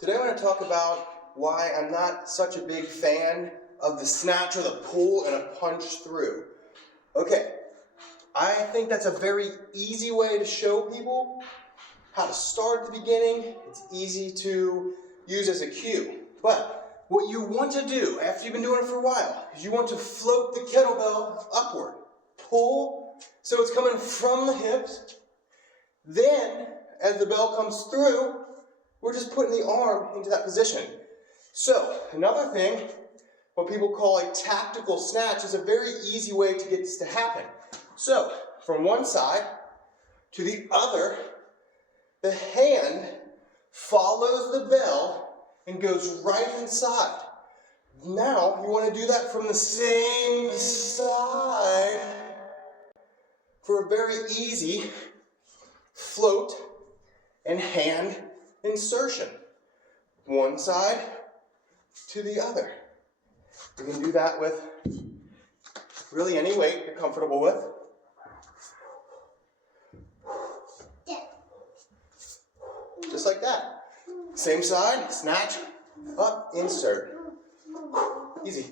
Today I'm going to talk about why I'm not such a big fan of the snatch or the pull and a punch through. Okay, I think that's a very easy way to show people how to start at the beginning. It's easy to use as a cue. But what you want to do after you've been doing it for a while is you want to float the kettlebell upward. Pull so it's coming from the hips. Then, as the bell comes through, we're just putting the arm into that position. So, another thing, what people call a tactical snatch, is a very easy way to get this to happen. So, from one side to the other, the hand follows the bell and goes right inside. Now, you want to do that from the same side for a very easy float and hand insertion. One side to the other. You can do that with really any weight you're comfortable with. Just like that. Same side, snatch, up, insert. Easy.